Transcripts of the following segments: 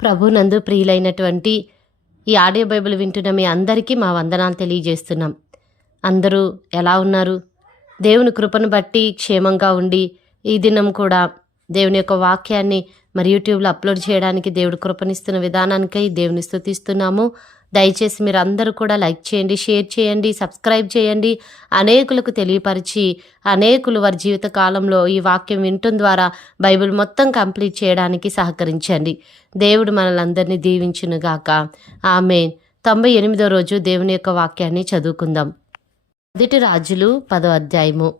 ప్రభునందు ప్రియులైనటువంటి ఈ audio Bible వింటున్న మీ అందరికీ మా వందనాలు తెలియజేస్తున్నాం. అందరూ ఎలా ఉన్నారు? దేవుని కృపను బట్టి క్షేమంగా ఉండి ఈ దినం కూడా దేవుని యొక్క వాక్యాన్ని మరి యూట్యూబ్లో అప్లోడ్ చేయడానికి దేవుడు కృపనిస్తున్న విధానానికై దేవుని స్థుతిస్తున్నాము దయచేసి మీరు అందరూ కూడా లైక్ చేయండి షేర్ చేయండి సబ్స్క్రైబ్ చేయండి. అనేకులకు తెలియపరిచి అనేకులు వారి జీవిత కాలంలో ఈ వాక్యం వినటం ద్వారా బైబిల్ మొత్తం కంప్లీట్ చేయడానికి సహకరించండి. దేవుడు మనల్ని దీవించునుగాక. ఆమె తొంభై ఎనిమిదో రోజు దేవుని యొక్క వాక్యాన్ని చదువుకుందాం. మొదటి రాజులు పదో అధ్యాయము.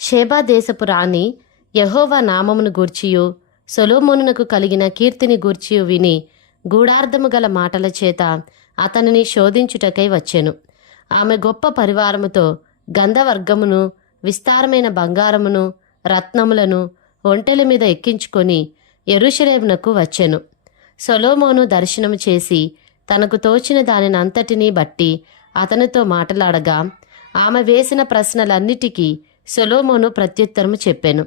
షేబా దేశపు రాణి యహోవా నామమును గూర్చియు సొలోమోనునకు కలిగిన కీర్తిని గూర్చియు విని గూఢార్థము గల మాటల చేత అతనిని శోధించుటకై వచ్చెను. ఆమె గొప్ప పరివారముతో గంధవర్గమును విస్తారమైన బంగారమును రత్నములను ఒంటెల మీద ఎక్కించుకొని ఎరుషలేమునకు వచ్చెను. సొలోమోను దర్శనము చేసి తనకు తోచిన దానినంతటినీ బట్టి అతనితో మాట్లాడగా ఆమె వేసిన ప్రశ్నలన్నిటికీ సొలోమోను ప్రత్యుత్తరము చెప్పాను.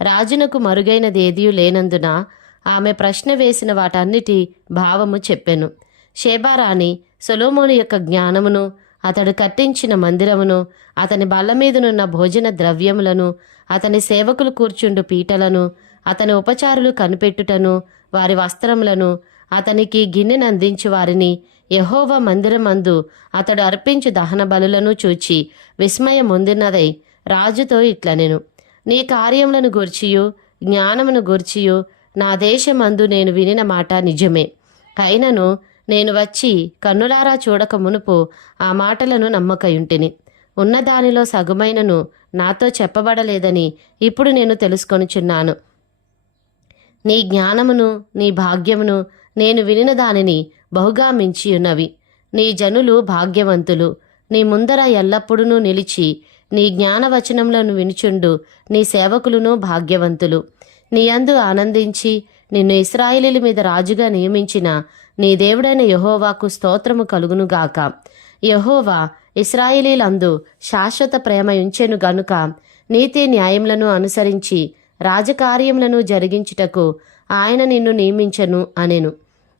రాజునకు మరుగైనదేదియూ లేనందున ఆమె ప్రశ్న వేసిన వాటన్నిటి భావము చెప్పాను. షేబారాణి సొలోమోను యొక్క జ్ఞానమును అతడు కట్టించిన మందిరమును అతని బల్ల మీదనున్న భోజన ద్రవ్యములను అతని సేవకులు కూర్చుండు పీటలను అతని ఉపచారులు కనిపెట్టుటను వారి వస్త్రములను అతనికి గిన్నెను అందించి వారిని యహోవ మందిరమందు అతడు అర్పించు దహన బలులను చూచి విస్మయం పొందినదై రాజుతో ఇట్లనెను. నీ కార్యములను గూర్చియు జ్ఞానమును గూర్చియు నా దేశమందు నేను వినిన మాట నిజమే. అయినను నేను వచ్చి కన్నులారా చూడక మునుపు ఆ మాటలను నమ్మకయుంటిని. ఉన్నదానిలో సగమైనను నాతో చెప్పబడలేదని ఇప్పుడు నేను తెలుసుకొనుచున్నాను. నీ జ్ఞానమును నీ భాగ్యమును నేను వినిన దానిని బహుగా మించియున్నవి. నీ జనులు భాగ్యవంతులు. నీ ముందర ఎల్లప్పుడూ నిలిచి నీ జ్ఞానవచనములను వినుచుండు నీ సేవకులను భాగ్యవంతులు. నీ అందు ఆనందించి నిన్ను ఇస్రాయిలీల మీద రాజుగా నియమించిన నీ దేవుడైన యహోవాకు స్తోత్రము కలుగునుగాక యహోవా ఇస్రాయిలీలందు శాశ్వత ప్రేమ ఉంచెను గనుక నీతి న్యాయములను అనుసరించి రాజకార్యములను జరిగించుటకు ఆయన నిన్ను నియమించను అనెను.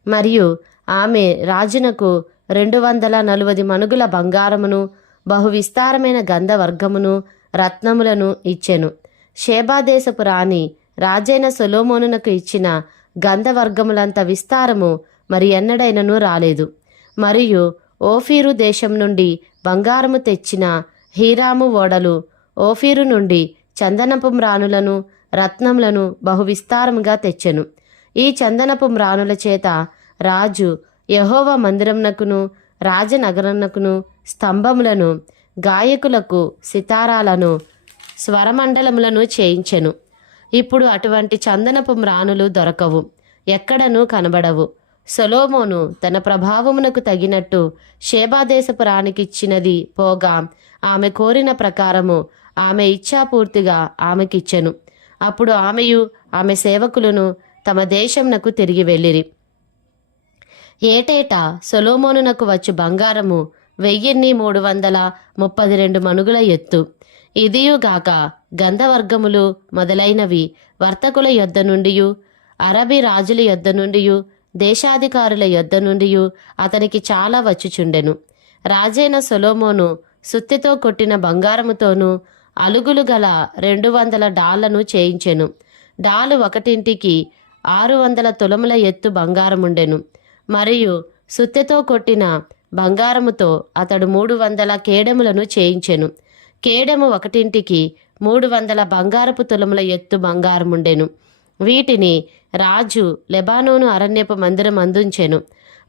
మరియు ఆమె రాజునకు రెండు వందల నలువది మనుగుల బంగారమును బహు విస్తారమైన గంధవర్గమును రత్నములను ఇచ్చెను. షేబాదేశపు రాణి రాజైన సొలోమోనునకు ఇచ్చిన గంధవర్గములంత విస్తారము మరి ఎన్నడైనను రాలేదు. మరియు ఓఫీరు దేశం నుండి బంగారము తెచ్చిన హీరాము ఓడలు ఓఫీరు నుండి చందనపు మ్రానులను రత్నములను బహువిస్తారముగా తెచ్చెను. ఈ చందనపు మ్రానుల చేత రాజు యహోవ మందిరంనకును రాజనగరంనకును స్తంభములను గాయకులకు సితారాలను స్వరమండలములను చేయించెను. ఇప్పుడు అటువంటి చందనపు మ్రానులు దొరకవు. ఎక్కడనూ కనబడవు. సొలోమోను తన ప్రభావమునకు తగినట్టు షేబాదేశపు రాణికిచ్చినది పోగా. ఆమె కోరిన ప్రకారము ఆమె ఇచ్ఛాపూర్తిగా ఆమెకిచ్చెను. అప్పుడు ఆమెయు ఆమె సేవకులను తమ దేశంనకు తిరిగి వెళ్ళిరి. ఏటేటా సొలోమోనునకు వచ్చు బంగారము వెయ్యిన్ని మూడు వందల ముప్పది రెండు మనుగుల ఎత్తు. ఇదియుగాక గంధవర్గములు మొదలైనవి వర్తకుల యొద్ద నుండియు అరబీ రాజుల యొద్ద నుండియు దేశాధికారుల యొద్ద నుండియు అతనికి చాలా వచ్చుచుండెను. రాజైన సొలోమోను సుత్తితో కొట్టిన బంగారముతోనూ అలుగులు గల రెండు వందల డాళ్ళను చేయించెను. డాలు ఒకటింటికి ఆరు వందల తులముల ఎత్తు బంగారముండెను. మరియు సుత్తెతో కొట్టిన బంగారముతో అతడు మూడు వందల కేడెములను చేయించెను. కేడెము ఒకటింటికి మూడు వందల బంగారపు తులముల ఎత్తు బంగారముండెను. వీటిని రాజు లెబానోను అరణ్యపు మందిరం అందించెను.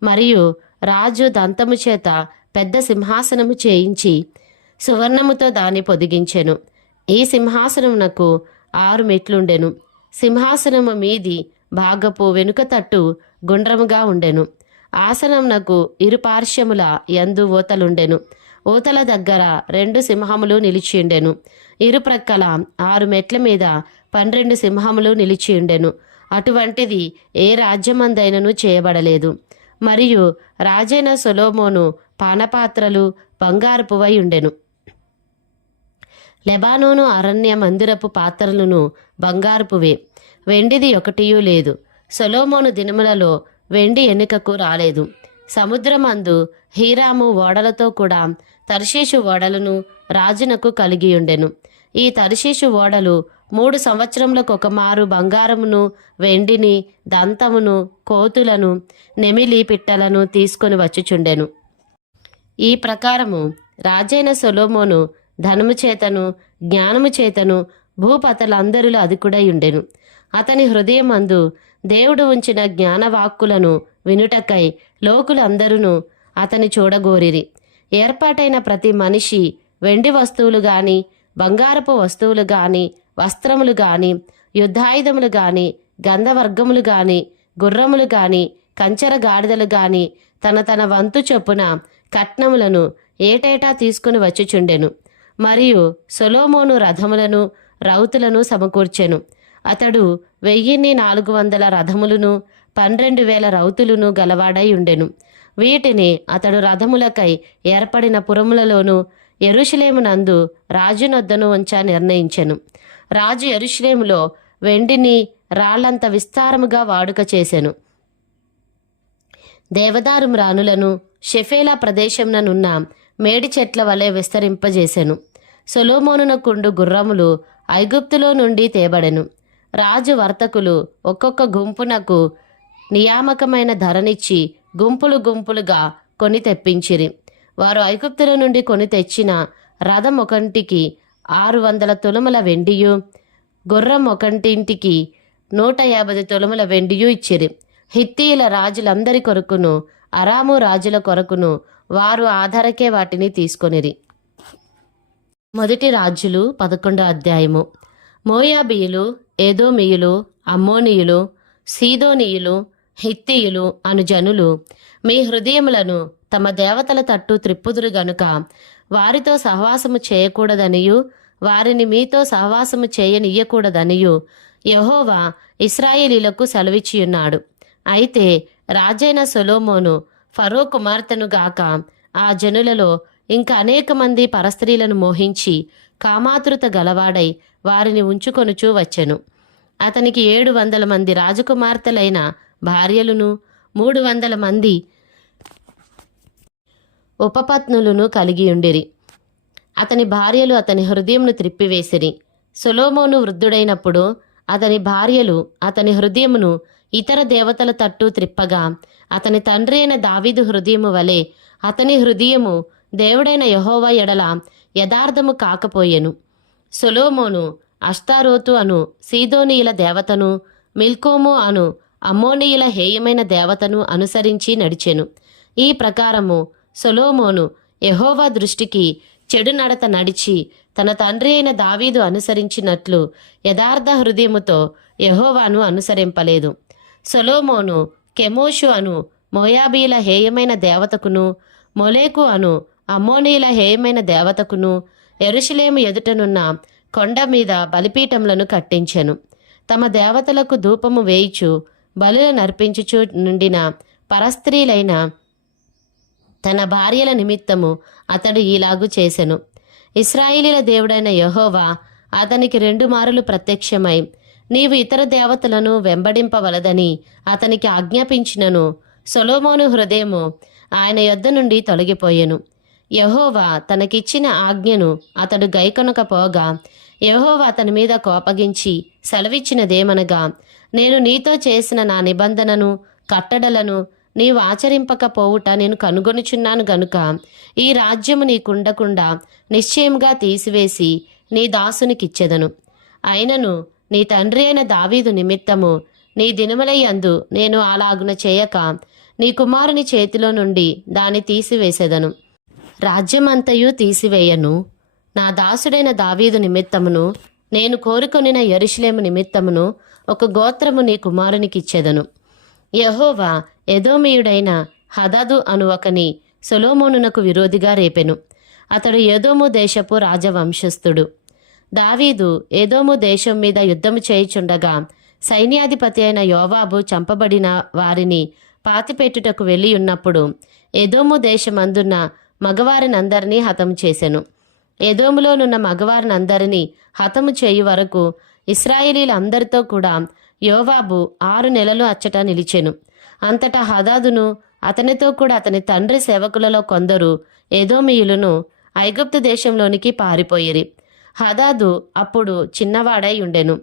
మరియు రాజు దంతము చేత పెద్ద సింహాసనము చేయించి సువర్ణముతో దాన్ని పొదిగించెను. ఈ సింహాసనమునకు ఆరు మెట్లుండెను. సింహాసనము మీది భాగపు వెనుక తట్టు గుండ్రముగా ఉండెను. ఆసనమునకు ఇరు పార్శ్వముల యందు ఊతలుండెను ఊతల దగ్గర రెండు సింహములు నిలిచిండెను ఇరు ప్రక్కల ఆరు మెట్ల మీద పన్నెండు సింహములు నిలిచియుండెను అటువంటిది ఏ రాజ్యమందైనను చేయబడలేదు. మరియు రాజైన సొలోమోను పానపాత్రలు బంగారుపువై ఉండెను. లెబానోను అరణ్య మందిరపు పాత్రలను బంగారుపువే. వెండిది ఒకటియూ లేదు. సొలోమోను దినములలో వెండి ఎన్నికకు రాలేదు. సముద్రమందు హీరాము ఓడలతో కూడా తర్షీషు ఓడలను రాజునకు కలిగియుండెను ఈ తర్షీషు ఓడలు మూడు సంవత్సరములకు ఒక మారు బంగారమును వెండిని దంతమును కోతులను నెమిలి పిట్టలను తీసుకొని వచ్చుచుండెను. ఈ ప్రకారము రాజైన సొలోమోను ధనము చేతను జ్ఞానము చేతను భూపతలందరిలో అధికుడై ఉండెను. అతని హృదయమందు దేవుడు ఉంచిన జ్ఞానవాక్కులను వినుటకై లోకులందరూ అతని చూడగోరిరి. ఏర్పాటైన ప్రతి మనిషి వెండి వస్తువులు గాని బంగారపు వస్తువులు గాని వస్త్రములు గాని యుద్ధాయుధములు గాని గంధవర్గములు గాని గుర్రములు గాని కంచర గాడిదలు గాని తన తన వంతు చొప్పున కట్నములను ఏటేటా తీసుకుని వచ్చుచుండెను. మరియు సొలోమోను రథములను రౌతులను సమకూర్చెను. అతడు వెయ్యిన్ని నాలుగు వందల రథములను పన్నెండు వేల రౌతులను గలవాడై ఉండెను. వీటిని అతడు రథములకై ఏర్పడిన పురములలోనూ ఎరుషులేమునందు రాజునొద్దను ఉంచా నిర్ణయించెను. రాజు ఎరుషలేములో వెండిని రాళ్ళంత విస్తారముగా వాడుక చేశాను దేవదారు మ్రానులను షెఫేలా ప్రదేశంననున్న మేడి చెట్ల వలె విస్తరింపజేసెను. సొలోమోనునకుండు గుర్రములు ఐగుప్తులో నుండి తేబడెను. రాజు వర్తకులు ఒక్కొక్క గుంపునకు నియామకమైన ధరనిచ్చి గుంపులు గుంపులుగా కొని తెప్పించిరి. వారు ఐగుప్తుల నుండి కొని తెచ్చిన రథం ఒకంటికి ఆరు వందల తొలుముల వెండియు. గుర్రం ఒకంటింటికి నూట యాభై తొలుముల వెండియు ఇచ్చిరి. హిత్తీయుల రాజులందరి కొరకును అరాము రాజుల కొరకును వారు ఆధారకే వాటిని తీసుకొనిరి. మొదటి రాజులు పదకొండో అధ్యాయము. మోయాబీయులు ఏదోమియులు అమ్మోనియులు సీదోనీయులు హిత్తీయులు అను జనులు మీ హృదయములను తమ దేవతల తట్టు త్రిప్పుదురు గనుక వారితో సహవాసము చేయకూడదనియు వారిని మీతో సహవాసము చేయనియ్యకూడదనియు. యహోవా ఇస్రాయేలీలకు సెలవిచ్చియున్నాడు. అయితే రాజైన సొలోమోను ఫరో కుమార్తెను గాక ఆ జనులలో ఇంకా అనేక మంది పరస్త్రీలను మోహించి కామాతృత గలవాడై వారిని ఉంచుకొనుచూ వచ్చెను. అతనికి ఏడు వందల మంది రాజకుమార్తెలైన భార్యలను మూడు వందల మంది ఉపపత్నులను కలిగి ఉండిరి అతని భార్యలు అతని హృదయంను త్రిప్పివేసిరి. సొలోమోను వృద్ధుడైనప్పుడు అతని భార్యలు అతని హృదయమును ఇతర దేవతల తట్టు త్రిప్పగా అతని తండ్రి అయిన దావీదు హృదయము వలె అతని హృదయము దేవుడైన యహోవా ఎడల యథార్థము కాకపోయెను. సొలోమోను అష్తారోతు అను సీదోనీయుల దేవతను మిల్కోము అను అమ్మోనీయుల హేయమైన దేవతను అనుసరించి నడిచెను. ఈ ప్రకారము సొలోమోను యహోవా దృష్టికి చెడు నడత నడిచి తన తండ్రి అయిన దావీదు అనుసరించినట్లు యథార్థ హృదయముతో యహోవాను అనుసరింపలేదు. సొలోమోను కెమోషు అను మోయాబీల హేయమైన దేవతకును మొలేకు అను అమ్మోనీల హేయమైన దేవతకును ఎరుషలేము ఎదుటనున్న కొండ మీద బలిపీఠములను కట్టించెను. తమ దేవతలకు ధూపము వేయిచు బలులు నర్పించుచు నుండిన పరస్త్రీలైన తన భార్యల నిమిత్తము అతడు ఈలాగు చేసెను. ఇస్రాయిలీల దేవుడైన యహోవా అతనికి రెండు మారులు ప్రత్యక్షమై నీవు ఇతర దేవతలను వెంబడింపవలదని అతనికి ఆజ్ఞాపించినను. సొలోమోను హృదయము ఆయన యొద్ద నుండి తొలగిపోయెను. యహోవా తనకిచ్చిన ఆజ్ఞను అతడు గైకొనకపోగా యహోవా అతని మీద కోపగించి సెలవిచ్చినదేమనగా నేను నీతో చేసిన నా నిబంధనను కట్టడలను నీవు ఆచరింపకపోవుట నేను కనుగొనుచున్నాను గనుక. ఈ రాజ్యము నీకుండకుండా నిశ్చయముగా తీసివేసి నీ దాసునికిచ్చెదను. అయినను నీ తండ్రి అయిన దావీదు నిమిత్తము నీ దినములయందు నేను అలాగున చేయక నీ కుమారుని చేతిలో నుండి దాన్ని తీసివేసేదను. రాజ్యమంతయు తీసివేయను. నా దాసుడైన దావీదు నిమిత్తమును నేను కోరుకొనిన యెరూషలేము నిమిత్తమును ఒక గోత్రము నీ కుమారునికిచ్చేదను. యహోవా ఎదోమీయుడైన హదాదు అను ఒకని సొలోమోనునకు విరోధిగా రేపెను. అతడు ఏదోము దేశపు రాజవంశస్థుడు. దావీదు ఏదోము దేశం మీద యుద్ధము చేయుచుండగా సైన్యాధిపతి అయిన యోవాబు చంపబడిన వారిని పాతిపెట్టుటకు వెళ్ళి ఉన్నప్పుడు ఎదోము దేశమందున్న మగవారినందరినీ హతము చేసెను. ఎదోములోనున్న మగవారినందరినీ హతము చేయు వరకు ఇస్రాయేలీలందరితో కూడా యోవాబు ఆరు నెలలు అచ్చట నిలిచెను. అంతటా హదాదును అతనితో కూడా అతని తండ్రి సేవకులలో కొందరు ఏదోమీయులను ఐగుప్తు దేశంలోనికి పారిపోయిరి. హదాదు అప్పుడు చిన్నవాడై ఉండెను.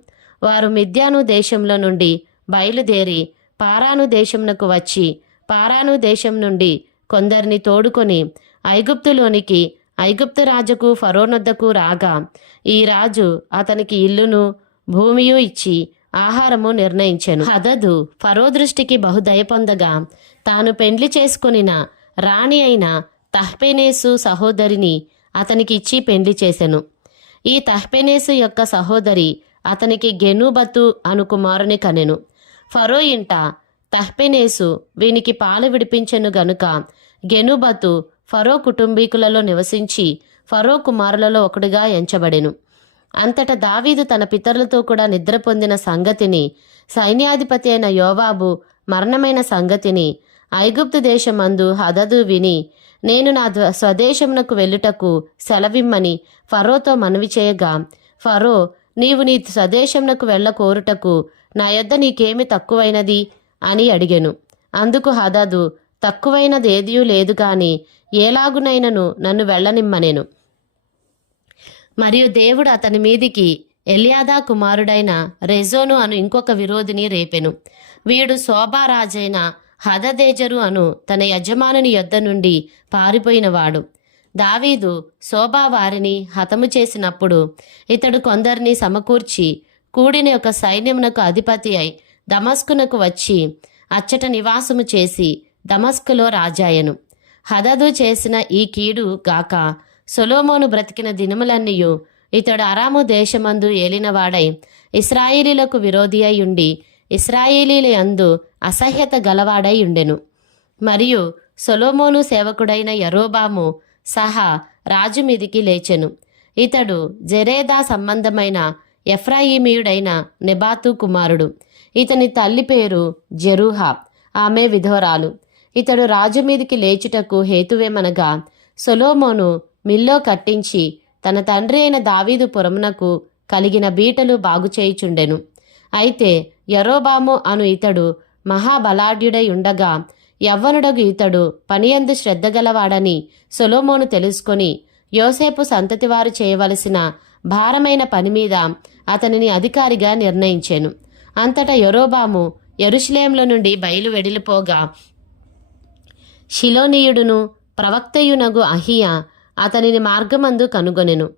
వారు మిథ్యాను దేశంలో నుండి బయలుదేరి పారాను దేశంనకు వచ్చి పారాను దేశం నుండి కొందరిని తోడుకొని ఐగుప్తులోనికి ఐగుప్తు రాజుకు ఫరోనొద్దకు రాగా ఈ రాజు అతనికి ఇల్లును భూమియు ఇచ్చి ఆహారము నిర్ణయించెను. హదదు ఫరో దృష్టికి బహుదయ పొందగా తాను పెండ్లి చేసుకొనిన రాణి అయిన తహ్పెనేసు సహోదరిని అతనికి ఇచ్చి పెండ్లి చేసెను. ఈ తహ్పెనేసు యొక్క సహోదరి అతనికి గెనుబతు అను కుమారుని కనెను. ఫరో ఇంట తహ్పెనేసు వీనికి పాలు విడిపించెను గనుక గెనుబతు ఫరో కుటుంబీకులలో నివసించి ఫరో కుమారులలో ఒకటిగా ఎంచబడెను. అంతట దావీదు తన పితరులతో కూడా నిద్ర పొందిన సంగతిని సైన్యాధిపతి అయిన యోవాబు మరణమైన సంగతిని ఐగుప్తు దేశమందు హదదు విని నేను నా స్వదేశమునకు వెళ్ళుటకు సెలవిమ్మని ఫరోతో మనవి చేయగా ఫరో నీవు నీ స్వదేశమునకు వెళ్ళ కోరుటకు నా యొద్ద నీకేమి తక్కువైనది? అని అడిగెను. అందుకు హదదు తక్కువైనది ఏదియూ లేదు గాని ఏలాగునైనను నన్ను వెళ్ళనిమ్మనేను. మరియు దేవుడు అతని మీదికి ఎలియాదా కుమారుడైన రెజోను అను ఇంకొక విరోధిని రేపెను. వీడు శోభారాజైన హదదేజరు అను తన యజమానుని యొద్ద నుండి పారిపోయినవాడు. దావీదు శోభా వారిని హతము చేసినప్పుడు ఇతడు కొందరిని సమకూర్చి కూడిన ఒక సైన్యమునకు అధిపతి అయి దమస్కునకు వచ్చి అచ్చట నివాసము చేసి దమస్కులో రాజాయను. హదదు చేసిన ఈ కీడు గాక సొలోమోను బ్రతికిన దినములన్నీయు. ఇతడు అరాము దేశమందు ఏలినవాడై ఇస్రాయేలీలకు విరోధి అయి ఉండి ఇస్రాయేలీల యందు అసహ్యత గలవాడై ఉండెను. మరియు సొలోమోను సేవకుడైన యరోబాము సహా రాజు మీదికి లేచెను. ఇతడు జెరేదా సంబంధమైన ఎఫ్రాయిమీయుడైన నెబాతు కుమారుడు. ఇతని తల్లి పేరు జెరూహా. ఆమె విధోరాలు. ఇతడు రాజు మీదికి లేచుటకు హేతువేమనగా సొలోమోను మిల్లో కట్టించి తన తండ్రి అయిన దావీదు పురమునకు కలిగిన బీటలు బాగుచేయుచుండెను అయితే యరోబాము అను ఇతడు మహాబలాఢ్యుడై ఉండగా యవ్వనుడగు ఇతడు పనియందు శ్రద్ధగలవాడని సొలోమోను తెలుసుకొని యోసేపు సంతతివారు చేయవలసిన భారమైన పని మీద అతనిని అధికారిగా నిర్ణయించాను. అంతటా యరోబాము యెరూషలేంలో నుండి బయలు వెడిలిపోగా శిలోనీయుడును ప్రవక్తయునగు అహియా అతనిని మార్గమందు కనుగొనెను.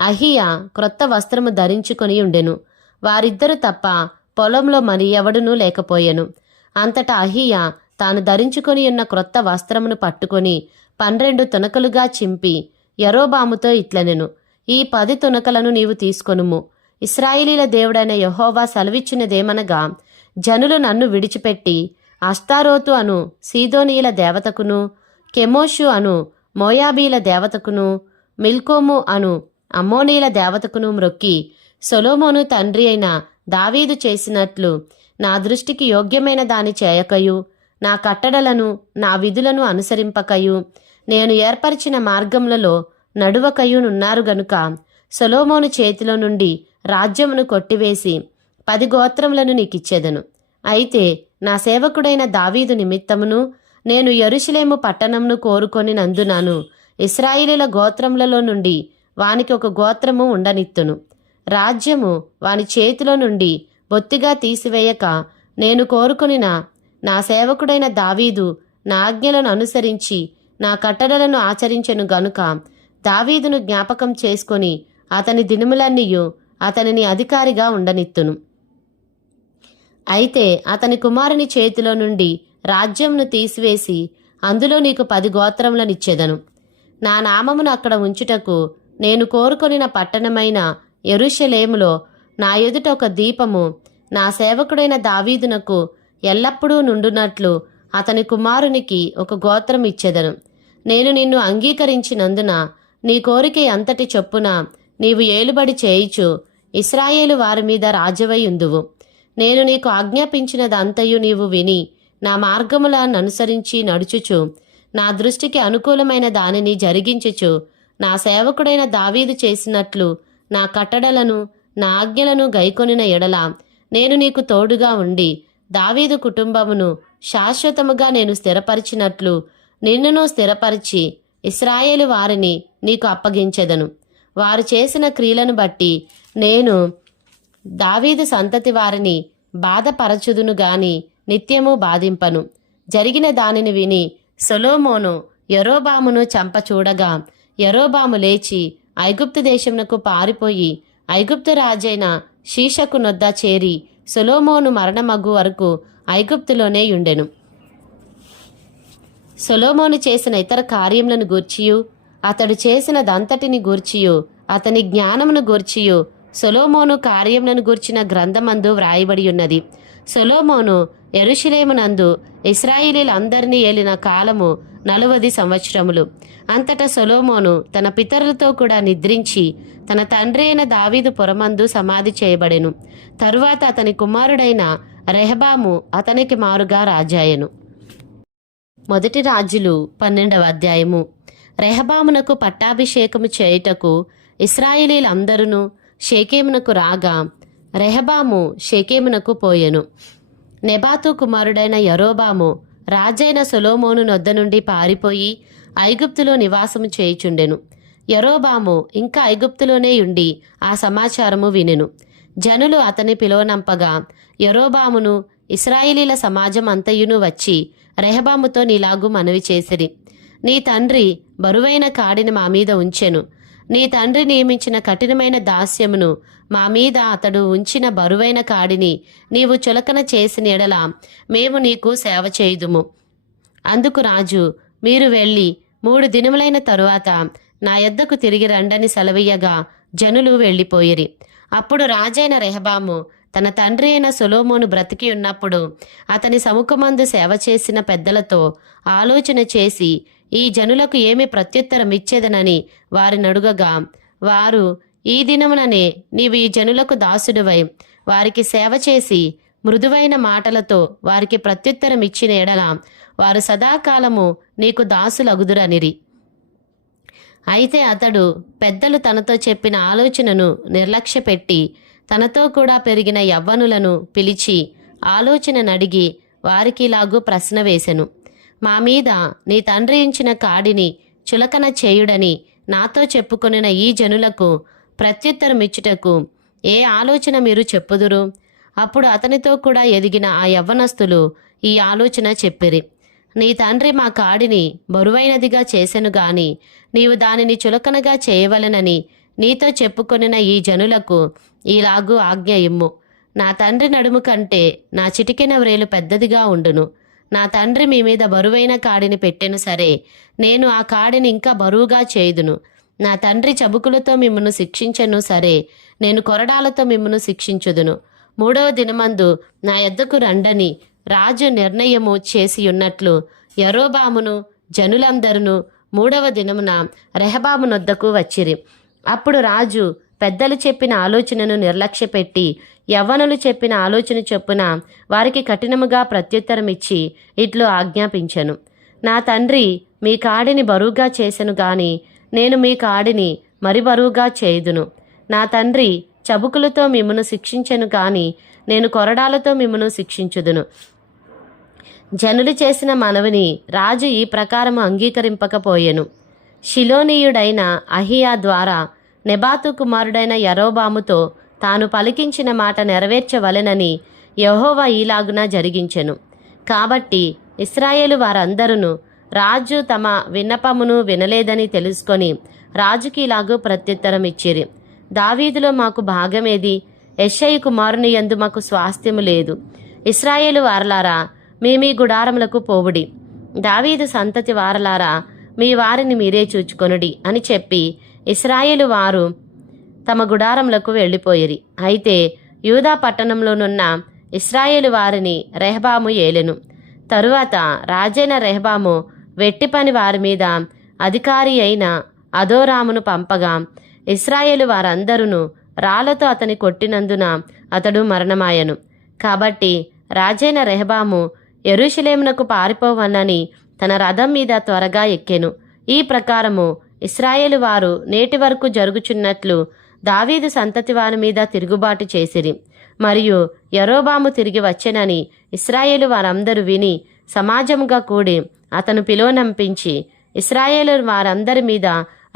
అహియా క్రొత్త వస్త్రము ధరించుకొని ఉండెను. వారిద్దరు తప్ప పొలంలో మరి ఎవడునూ లేకపోయెను. అంతటా అహియా తాను ధరించుకొని ఉన్న క్రొత్త వస్త్రమును పట్టుకొని పన్నెండు తునకలుగా చింపి యరోబాముతో ఇట్లనెను. ఈ పది తునకలను నీవు తీసుకొనుము. ఇస్రాయిలీల దేవుడైన యహోవా సెలవిచ్చినదేమనగా జనులు నన్ను విడిచిపెట్టి అస్తారోతు అను సీదోనీల దేవతకును కెమోషు అను మోయాబీల దేవతకును మిల్కోము అను అమ్మోనీల దేవతకును మ్రొక్కి సొలోమోను తండ్రి అయిన దావీదు చేసినట్లు నా దృష్టికి యోగ్యమైన దాని చేయకయు నా కట్టడలను నా విధులను అనుసరింపకయు నేను ఏర్పరిచిన మార్గములలో నడువకయునున్నారు గనుక సొలోమోను చేతిలో నుండి రాజ్యమును కొట్టివేసి పది గోత్రములను నీకిచ్చేదను. అయితే నా సేవకుడైన దావీదు నిమిత్తమును నేను యెరూషలేము పట్టణంను కోరుకొని నందునాను. ఇస్రాయిలీల గోత్రములలో నుండి వానికి ఒక గోత్రము ఉండనిత్తును. రాజ్యము వాని చేతిలో నుండి బొత్తిగా తీసివేయక నేను కోరుకొనిన నా సేవకుడైన దావీదు నా ఆజ్ఞలను అనుసరించి నా కట్టడలను ఆచరించెను గనుక దావీదును జ్ఞాపకం చేసుకొని అతని దినములన్నీయు అతనిని అధికారిగా ఉండనిత్తును. అయితే అతని కుమారుని చేతిలో నుండి రాజ్యంను తీసివేసి అందులో నీకు పది గోత్రములనిచ్చేదను. నా నామమును అక్కడ ఉంచుటకు నేను కోరుకొనిన పట్టణమైన ఎరుషలేములో నా ఎదుట ఒక దీపము నా సేవకుడైన దావీదునకు ఎల్లప్పుడూ నుండునట్లు అతని కుమారునికి ఒక గోత్రం ఇచ్చేదను. నేను నిన్ను అంగీకరించినందున నీ కోరిక అంతటి చొప్పున నీవు ఏలుబడి చేయిచు ఇస్రాయేలు వారి మీద రాజవై ఉందువు. నేను నీకు ఆజ్ఞాపించినదంతయు నీవు విని నా మార్గములను అనుసరించి నడుచుచు. నా దృష్టికి అనుకూలమైన దానిని జరిగించుచు. నా సేవకుడైన దావీదు చేసినట్లు నా కట్టడలను నా ఆజ్ఞలను గైకొనిన ఎడల నేను నీకు తోడుగా ఉండి దావీదు కుటుంబమును శాశ్వతముగా నేను స్థిరపరిచినట్లు నిన్నును స్థిరపరిచి ఇస్రాయేలు వారిని నీకు అప్పగించెదను. వారు చేసిన క్రియలను బట్టి నేను దావీదు సంతతి వారిని బాధపరచుదును గాని నిత్యము బాధింపను. జరిగిన దానిని విని సొలోమోను యరోబామును చంప చూడగా యరోబాము లేచి ఐగుప్తు దేశమునకు పారిపోయి ఐగుప్తు రాజైన శీషకు నొద్ద చేరి సొలోమోను మరణమగ్గు వరకు ఐగుప్తులోనే ఉండెను సొలోమోను చేసిన ఇతర కార్యములను గూర్చియు అతడు చేసిన దంతటిని గూర్చియు అతని జ్ఞానమును గూర్చియు సొలోమోను కార్యములను గూర్చిన గ్రంథమందు వ్రాయబడి ఉన్నది సొలోమోను ఎరుషులేమునందు ఇస్రాయిలీలందరినీ ఏలిన కాలము నలువది సంవత్సరములు. అంతటా సొలోమోను తన పితరులతో కూడా నిద్రించి తన తండ్రి అయిన దావీదు పురమందు సమాధి చేయబడెను. తరువాత అతని కుమారుడైన రెహబాము అతనికి మారుగా రాజాయను. మొదటి రాజులు పన్నెండవ అధ్యాయము. రెహబామునకు పట్టాభిషేకము చేయుటకు ఇస్రాయిలీలందరూ షేకేమునకు రాగా రెహబాము షేకేమునకు పోయెను. నెబాతు కుమారుడైన యరోబాము రాజైన సొలోమోను నొద్ద నుండి పారిపోయి ఐగుప్తులో నివాసము చేయుచుండెను. యరోబాము ఇంకా ఐగుప్తులోనే ఉండి ఆ సమాచారము వినెను. జనులు అతని పిలువనంపగా యరోబామును ఇస్రాయిలీల సమాజం అంతయును వచ్చి రెహబాముతో నీలాగు మనవి చేసిరి. నీ తండ్రి బరువైన కాడిని మా మీద ఉంచెను. నీ తండ్రి నియమించిన కఠినమైన దాస్యమును మా మీద అతడు ఉంచిన బరువైన కాడిని నీవు చులకన చేసిన ఎడల మేము నీకు సేవ చేయుదుము. అందుకు రాజు మీరు వెళ్ళి మూడు దినములైన తరువాత నా యొద్దకు తిరిగి రండని సెలవీయగా జనులు వెళ్ళిపోయిరి. అప్పుడు రాజైన రెహబాము తన తండ్రి అయిన సొలోమోను బ్రతికి ఉన్నప్పుడు అతని సముఖమందు సేవ చేసిన పెద్దలతో ఆలోచన చేసి ఈ జనులకు ఏమి ప్రత్యుత్తరం ఇచ్చేదనని వారిని అడుగగా వారు ఈ దినముననే నీవు ఈ జనులకు దాసుడివై వారికి సేవ చేసి మృదువైన మాటలతో వారికి ప్రత్యుత్తరం ఇచ్చిన ఎడల వారు సదాకాలము నీకు దాసులగుదురనిరి. అయితే అతడు పెద్దలు తనతో చెప్పిన ఆలోచనను నిర్లక్ష్యపెట్టి తనతో కూడా పెరిగిన యవ్వనులను పిలిచి ఆలోచనను అడిగి వారికిలాగు ప్రశ్న వేసెను. మా మీద నీ తండ్రి ఇచ్చిన కాడిని చులకన చేయుడని నాతో చెప్పుకొనిన ఈ జనులకు ప్రత్యుత్తరమిచ్చుటకు ఏ ఆలోచన మీరు చెప్పుదురు? అప్పుడు అతనితో కూడా ఎదిగిన ఆ యవ్వనస్తులు ఈ ఆలోచన చెప్పిరి. నీ తండ్రి మా కాడిని బరువైనదిగా చేసెను గాని నీవు దానిని చులకనగా చేయవలెనని నీతో చెప్పుకొనిన ఈ జనులకు ఈలాగు ఆజ్ఞ ఇమ్ము. నా తండ్రి నడుము కంటే నా చిటికెన వ్రేలు పెద్దదిగా ఉండును. నా తండ్రి మీ మీద బరువైన కాడిని పెట్టెను సరే నేను ఆ కాడిని ఇంకా బరువుగా చేయుదును. నా తండ్రి చబుకులతో మిమ్మను శిక్షించను సరే నేను కొరడాలతో మిమ్మను శిక్షించుదును. మూడవ దినమందు నా ఎద్దకు రండని రాజు నిర్ణయము చేసి ఉన్నట్లు యరోబామును జనులందరూ మూడవ దినమున రెహబామునొద్దకు వచ్చిరి. అప్పుడు రాజు పెద్దలు చెప్పిన ఆలోచనను నిర్లక్ష్యపెట్టి యవ్వనులు చెప్పిన ఆలోచన చొప్పున వారికి కఠినముగా ప్రత్యుత్తరమిచ్చి ఇట్లు ఆజ్ఞాపించెను. నా తండ్రి మీ కాడిని బరువుగా చేసెను గాని నేను మీ కాడిని మరి బరువుగా చేయుదును. నా తండ్రి చబుకులతో మిమ్మను శిక్షించెను గాని నేను కొరడాలతో మిమ్మను శిక్షించుదును. జనులు చేసిన మనవిని రాజు ఈ ప్రకారము అంగీకరింపకపోయెను. షిలోనీయుడైన అహియా ద్వారా నెబాతు కుమారుడైన యరోబాముతో తాను పలికించిన మాట నెరవేర్చవలెనని యహోవా ఈలాగున జరిగించెను. కాబట్టి ఇస్రాయేలు వారందరూ రాజు తమ విన్నపమును వినలేదని తెలుసుకొని రాజుకి ఇలాగూ ప్రత్యుత్తరం ఇచ్చిరి. దావీదులో మాకు భాగమేది ఎస్ఐ కుమారుని యందు మాకు స్వాస్థ్యము లేదు. ఇస్రాయేలు వారలారా మీ మీ గుడారములకు పోవుడి. దావీదు సంతతి వారలారా మీ వారిని మీరే చూచుకొనుడి అని చెప్పి ఇస్రాయేలు వారు తమ గుడారములకు వెళ్ళిపోయిరి. అయితే యూదా పట్టణంలోనున్న ఇస్రాయేలు వారిని రెహబాము ఏలెను. తరువాత రాజైన రెహబాము వెట్టి పని వారి మీద అధికారి అయిన అదోరామును పంపగా ఇస్రాయేలు వారందరూ రాళ్ళతో అతని కొట్టినందున అతడు మరణమాయను. కాబట్టి రాజైన రెహబాము ఎరుషులేమునకు పారిపోవన్నని తన రథం మీద త్వరగా ఎక్కెను. ఈ ప్రకారము ఇస్రాయేలు వారు నేటి వరకు జరుగుచున్నట్లు దావీదు సంతతి వారి మీద తిరుగుబాటు చేసిరి. మరియు యరోబాము తిరిగి వచ్చెనని ఇస్రాయేలు వారందరూ విని సమాజముగా కూడి అతను పిలువనంపించి ఇస్రాయేలు వారందరి మీద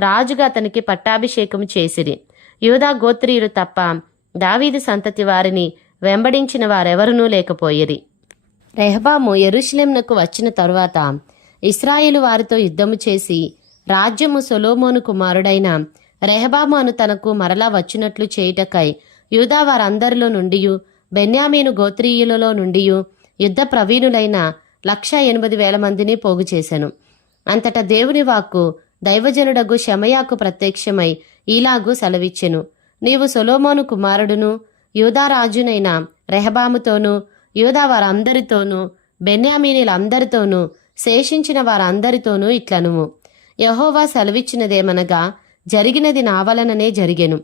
రాజుగా అతనికి పట్టాభిషేకం చేసిరి. యూదా గోత్రీయులు తప్ప దావీదు సంతతి వారిని వెంబడించిన వారెవరునూ లేకపోయిరి. రెహబాము ఎరుషలేంనకు వచ్చిన తరువాత ఇస్రాయేలు వారితో యుద్ధము చేసి రాజ్యము సొలోమోను కుమారుడైన రెహబామాను తనకు మరలా వచ్చినట్లు చేయుటకై యూదా వారందరిలో నుండియు బెన్యామీను గోత్రీయులలో నుండియు యుద్ధ ప్రవీణులైన లక్ష ఎనిమిది వేల మందిని పోగు చేశాను అంతటా దేవుని వాక్కు దైవజనుడగు శమయాకు ప్రత్యక్షమై ఈలాగు సెలవిచ్చెను. నీవు సొలోమోను కుమారుడును యూదారాజునైన రెహబాముతోనూ యూదా వారందరితోనూ బెన్యామీనీలందరితోనూ శేషించిన వారందరితోనూ ఇట్లనుము. యహోవా సెలవిచ్చినదేమనగా జరిగినది నా వలననే జరిగెను.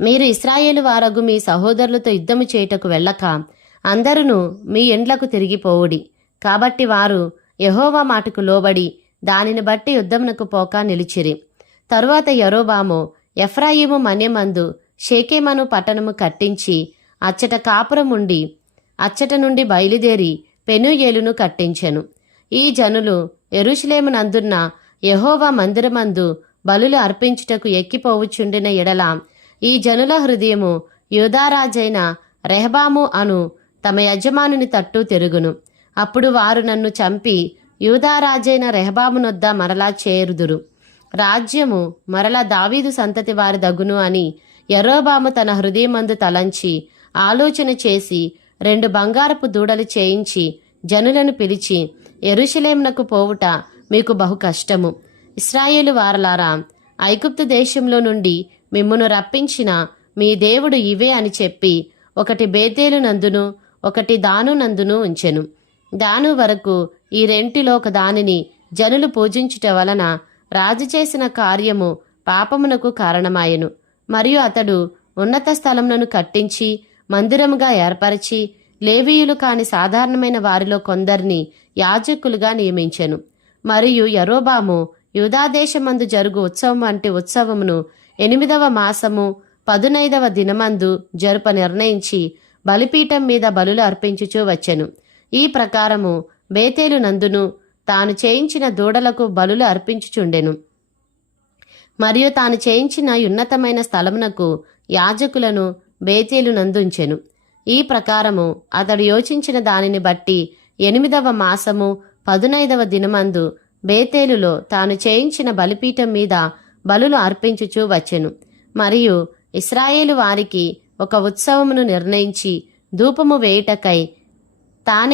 మీరు ఇస్రాయేలు వారగు మీ సహోదరులతో యుద్ధము చేయుటకు వెళ్ళక అందరును మీ ఎండ్లకు తిరిగిపోవుడి కాబట్టి వారు యహోవా మాటకు లోబడి దానిని బట్టి యుద్ధమునకు పోక నిలిచిరి. తరువాత యరోబాము ఎఫ్రాయిము మన్యమందు షేకేమను పట్టణము కట్టించి అచ్చట కాపురం ఉండి అచ్చట నుండి బయలుదేరి పెనుయేలును కట్టించెను. ఈ జనులు ఎరుషులేమునందున్న యహోవా మందిరమందు బలులు అర్పించుటకు ఎక్కిపోవుచుండిన ఎడల. ఈ జనుల హృదయము యూదారాజైన రెహబాము అను తమ యజమానుని తట్టు తిరుగును. అప్పుడు వారు నన్ను చంపి యూదారాజైన రెహబామునొద్ద మరలా చేరుదురు. రాజ్యము మరలా దావీదు సంతతి వారి దగును అని ఎరోబాము తన హృదయమందు తలంచి ఆలోచన చేసి రెండు బంగారపు దూడలు చేయించి జనులను పిలిచి ఎరుషలేమునకు పోవుట మీకు బహు కష్టము. ఇస్రాయేలు వారలారా ఐగుప్తు దేశంలో నుండి మిమ్మును రప్పించిన మీ దేవుడు ఇవే అని చెప్పి ఒకటి బేతేలు నందును ఒకటి దాను నందును ఉంచెను. దాను వరకు ఈ రెంటిలో ఒక దానిని జనులు పూజించుట వలన రాజు చేసిన కార్యము పాపమునకు కారణమాయెను. మరియు అతడు ఉన్నత స్థలములను కట్టించి మందిరముగా ఏర్పరిచి లేవీయులు కాని సాధారణమైన వారిలో కొందరిని యాజకులుగా నియమించెను. మరియు యరోబాము యూదాదేశమందు జరుగు ఉత్సవం వంటి ఉత్సవమును ఎనిమిదవ మాసము పదునైదవ దినమందు జరుప నిర్ణయించి బలిపీఠం మీద బలులు అర్పించుచూ వచ్చెను. ఈ ప్రకారము బేతేలు నందును తాను చేయించిన దూడలకు బలులు అర్పించుచుండెను. మరియు తాను చేయించిన ఉన్నతమైన స్థలమునకు యాజకులను బేతేలు నందుంచెను. ఈ ప్రకారము అతడు యోచించిన దానిని బట్టి ఎనిమిదవ మాసము పదునైదవ దినమందు బేతేలులో తాను చేయించిన బలిపీఠం మీద బలులు అర్పించుచూ వచ్చెను. మరియు ఇస్రాయేలు వారికి ఒక ఉత్సవమును నిర్ణయించి ధూపము వేయుటకై తానే